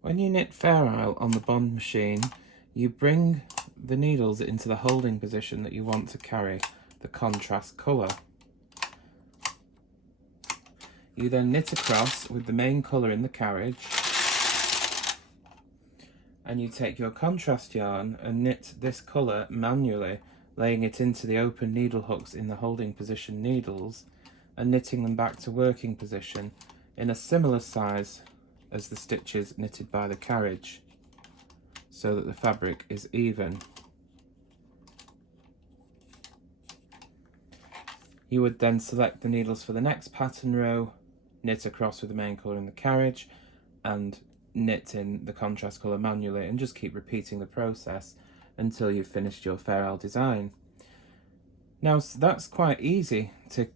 When you knit Fair Isle on the bond machine, you bring the needles into the holding position that you want to carry the contrast colour. You then knit across with the main colour in the carriage, and you take your contrast yarn and knit this colour manually, laying it into the open needle hooks in the holding position needles and knitting them back to working position in a similar size as the stitches knitted by the carriage, so that the fabric is even. You would then select the needles for the next pattern row, knit across with the main colour in the carriage, and knit in the contrast colour manually, and just keep repeating the process until you've finished your Fair Isle design. Now that's quite easy to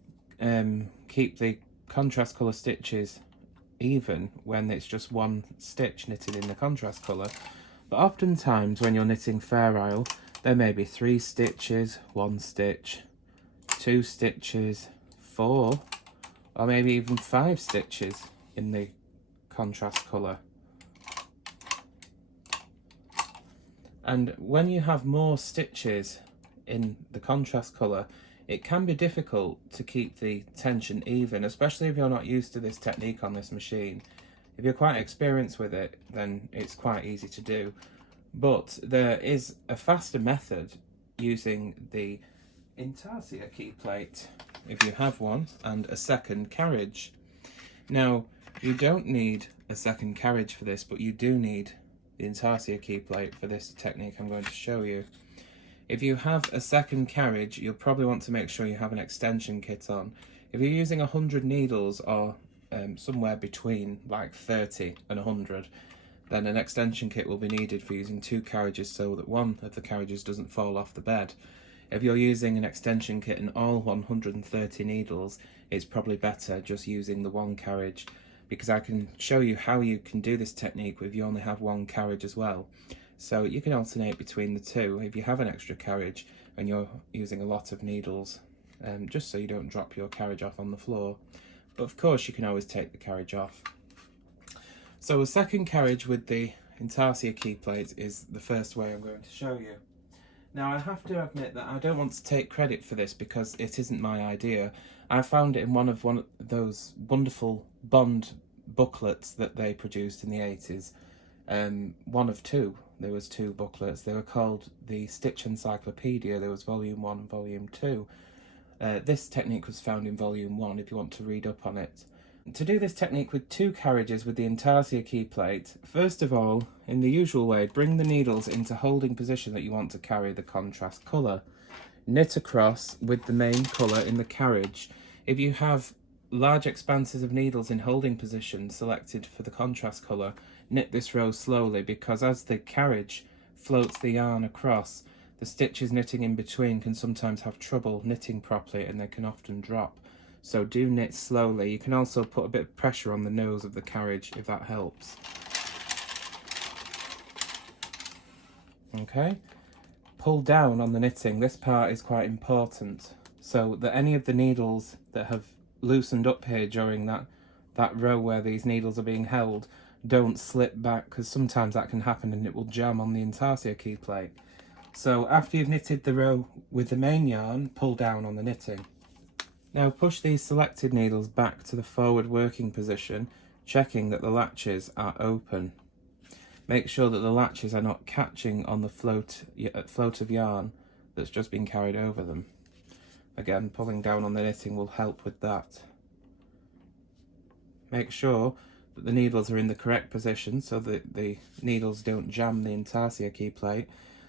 keep the contrast colour stitches even when it's just one stitch knitted in the contrast colour, but oftentimes when you're knitting Fair Isle there may be 3 stitches, 1 stitch, 2 stitches, 4, or maybe even 5 stitches in the contrast colour. And when you have more stitches in the contrast colour, it can be difficult to keep the tension even, especially if you're not used to this technique on this machine. If you're quite experienced with it, then it's quite easy to do. But there is a faster method using the Intarsia key plate, if you have one, and a second carriage. Now, you don't need a second carriage for this, but you do need the Intarsia key plate for this technique I'm going to show you. If you have a second carriage, you'll probably want to make sure you have an extension kit on. If you're using 100 needles, or somewhere between like 30 and 100, then an extension kit will be needed for using 2 carriages so that one of the carriages doesn't fall off the bed. If you're using an extension kit and all 130 needles, it's probably better just using the 1 carriage, because I can show you how you can do this technique if you only have 1 carriage as well. So you can alternate between the 2 if you have an extra carriage and you're using a lot of needles, just so you don't drop your carriage off on the floor. But of course you can always take the carriage off. So a second carriage with the Intarsia key plate is the first way I'm going to show you. Now I have to admit that I don't want to take credit for this because it isn't my idea. I found it in one of those wonderful Bond booklets that they produced in the 80s. One of 2. There was 2 booklets. They were called the Stitch Encyclopedia. There was volume 1 and volume 2. This technique was found in volume 1 if you want to read up on it. To do this technique with 2 carriages with the Intarsia key plate, first of all, in the usual way, bring the needles into holding position that you want to carry the contrast colour. Knit across with the main colour in the carriage. If you have large expanses of needles in holding position selected for the contrast colour, knit this row slowly, because as the carriage floats the yarn across, the stitches knitting in between can sometimes have trouble knitting properly and they can often drop. So do knit slowly. You can also put a bit of pressure on the nose of the carriage if that helps. Okay, pull down on the knitting. This part is quite important, so that any of the needles that have loosened up here during that row where these needles are being held don't slip back, because sometimes that can happen and it will jam on the Intarsia key plate. So after you've knitted the row with the main yarn, pull down on the knitting. Now push these selected needles back to the forward working position, checking that the latches are open. Make sure that the latches are not catching on the float of yarn that's just been carried over them. Again, pulling down on the knitting will help with that. Make sure that the needles are in the correct position so that the needles don't jam the Intarsia key plate.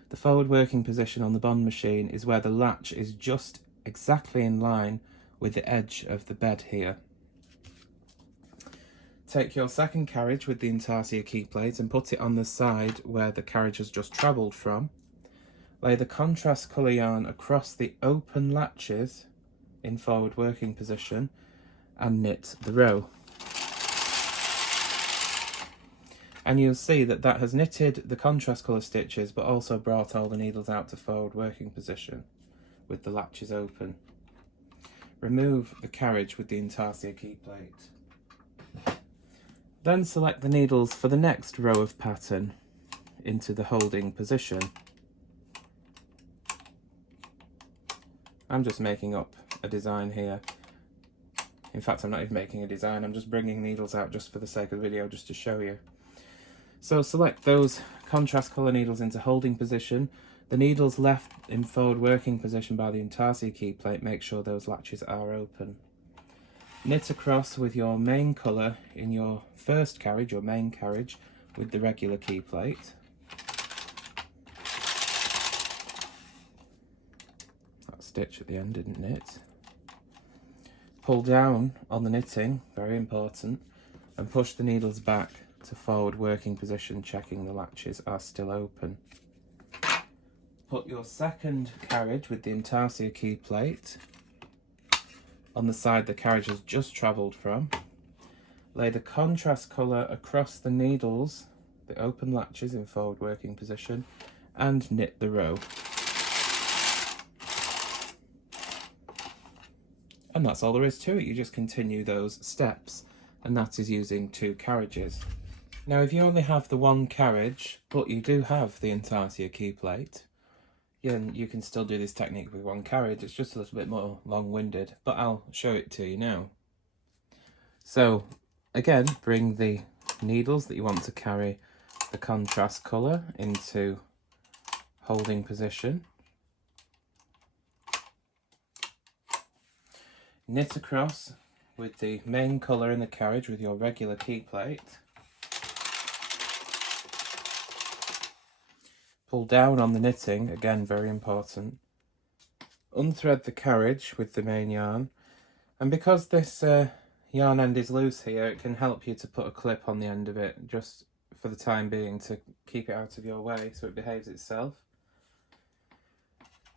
The forward working position on the bond machine is where the latch is just exactly in line with the edge of the bed here. Take your second carriage with the Intarsia key plate and put it on the side where the carriage has just travelled from. Lay the contrast colour yarn across the open latches in forward working position and knit the row. And you'll see that that has knitted the contrast colour stitches but also brought all the needles out to forward working position with the latches open. Remove the carriage with the Intarsia key plate. Then select the needles for the next row of pattern into the holding position. I'm just making up a design here. In fact, I'm not even making a design, I'm just bringing needles out just for the sake of the video, just to show you. So select those contrast colour needles into holding position. The needles left in forward working position by the Intarsia key plate, make sure those latches are open. Knit across with your main colour in your first carriage, or main carriage, with the regular key plate. That stitch at the end didn't knit. Pull down on the knitting, very important, and push the needles back to forward working position, checking the latches are still open. Put your second carriage with the Intarsia key plate on the side the carriage has just travelled from. Lay the contrast colour across the needles, the open latches in forward working position, and knit the row. And that's all there is to it, you just continue those steps, and that is using 2 carriages. Now if you only have the 1 carriage, but you do have the Intarsia key plate, you can still do this technique with 1 carriage. It's just a little bit more long-winded, but I'll show it to you now. So again, bring the needles that you want to carry the contrast colour into holding position. Knit across with the main colour in the carriage with your regular key plate. Pull down on the knitting, again very important. Unthread the carriage with the main yarn, and because this yarn end is loose here, it can help you to put a clip on the end of it just for the time being to keep it out of your way so it behaves itself.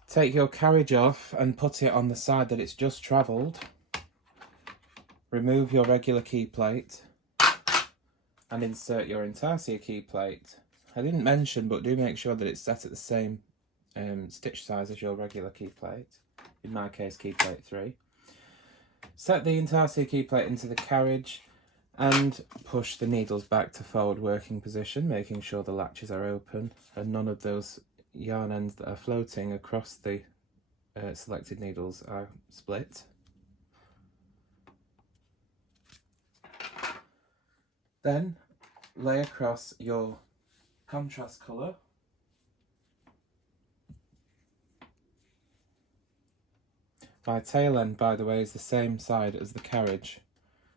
Take your carriage off and put it on the side that it's just travelled. Remove your regular key plate and insert your Intarsia key plate. I didn't mention, but do make sure that it's set at the same stitch size as your regular key plate, in my case key plate 3. Set the Intarsia key plate into the carriage and push the needles back to forward working position, making sure the latches are open and none of those yarn ends that are floating across the selected needles are split. Then lay across your contrast colour my tail end, by the way, is the same side as the carriage,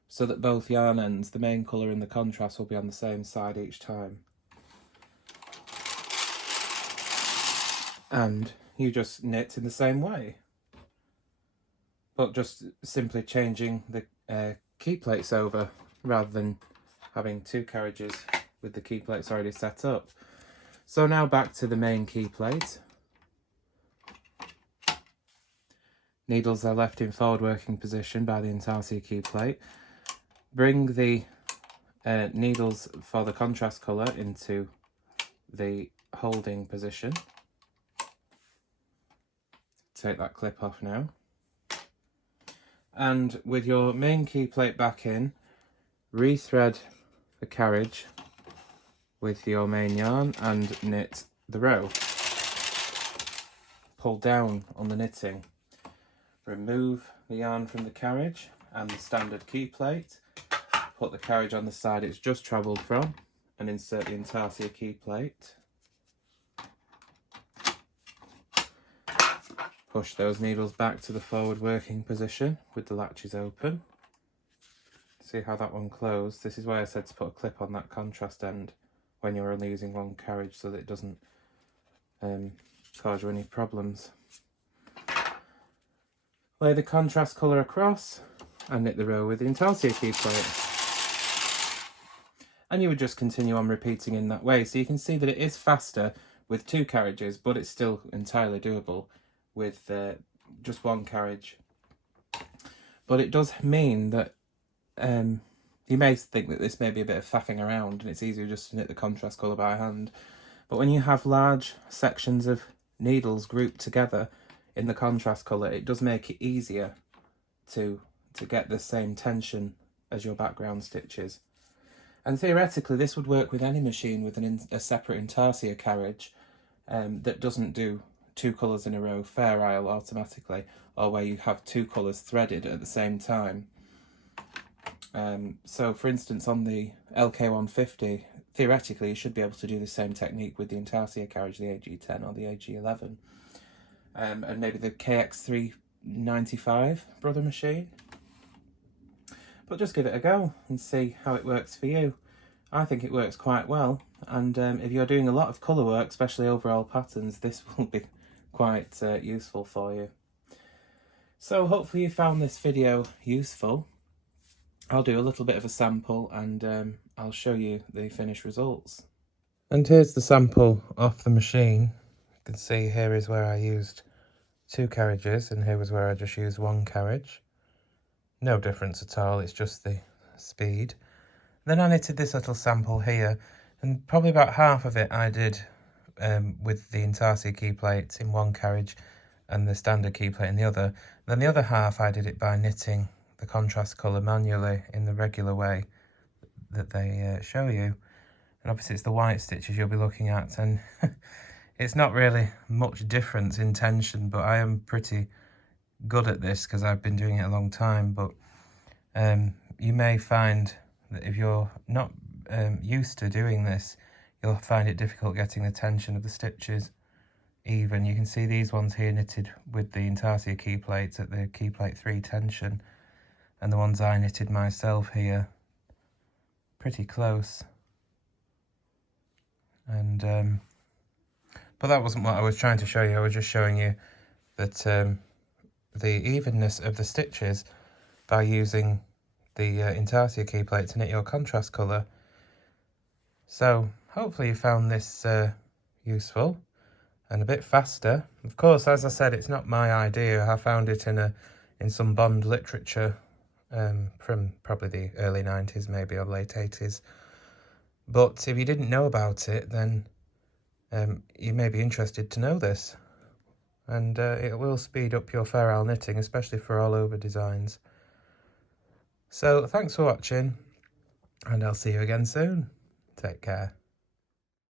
so that both yarn ends, the main colour and the contrast, will be on the same side each time. And you just knit in the same way, but just simply changing the key plates over rather than having 2 carriages with the key plates already set up. So now back to the main key plate. Needles are left in forward working position by the Intarsia key plate. Bring the needles for the contrast colour into the holding position. Take that clip off now. And with your main key plate back in, rethread the carriage with your main yarn and knit the row. Pull down on the knitting. Remove the yarn from the carriage and the standard key plate. Put the carriage on the side it's just travelled from and insert the Intarsia key plate. Push those needles back to the forward working position with the latches open. See how that one closed? This is why I said to put a clip on that contrast end when you're only using 1 carriage, so that it doesn't cause you any problems. Lay the contrast colour across and knit the row with the Intarsia key plate. And you would just continue on repeating in that way. So you can see that it is faster with 2 carriages, but it's still entirely doable with just 1 carriage. But it does mean that you may think that this may be a bit of faffing around and it's easier just to knit the contrast colour by hand. But when you have large sections of needles grouped together in the contrast colour, it does make it easier to get the same tension as your background stitches. And theoretically this would work with any machine with a separate Intarsia carriage that doesn't do 2 colours in a row fair isle automatically, or where you have 2 colours threaded at the same time. So for instance on the LK-150, theoretically you should be able to do the same technique with the Intarsia carriage, the AG10 or the AG11, and maybe the KX395 brother machine. But just give it a go and see how it works for you. I think it works quite well, and if you're doing a lot of colour work, especially overall patterns, this will be quite useful for you. So hopefully you found this video useful. I'll do a little bit of a sample and I'll show you the finished results. And here's the sample off the machine. You can see here is where I used 2 carriages and here was where I just used 1 carriage. No difference at all, it's just the speed. Then I knitted this little sample here, and probably about half of it I did with the Intarsia key plates in 1 carriage and the standard key plate in the other. Then the other half I did it by knitting the contrast colour manually in the regular way that they show you. And obviously it's the white stitches you'll be looking at, and it's not really much difference in tension, but I am pretty good at this because I've been doing it a long time. But you may find that if you're not used to doing this, you'll find it difficult getting the tension of the stitches even. You can see these ones here knitted with the Intarsia key plates at the key plate 3 tension, and the ones I knitted myself here pretty close. And but that wasn't what I was trying to show you. I was just showing you that the evenness of the stitches by using the Intarsia key plate to knit your contrast colour. So hopefully you found this useful and a bit faster. Of course, as I said, it's not my idea. I found it in some Bond literature from probably the early 90s, maybe, or late 80s. But if you didn't know about it, then you may be interested to know this. And it will speed up your fair isle knitting, especially for all over designs. So thanks for watching, and I'll see you again soon. Take care.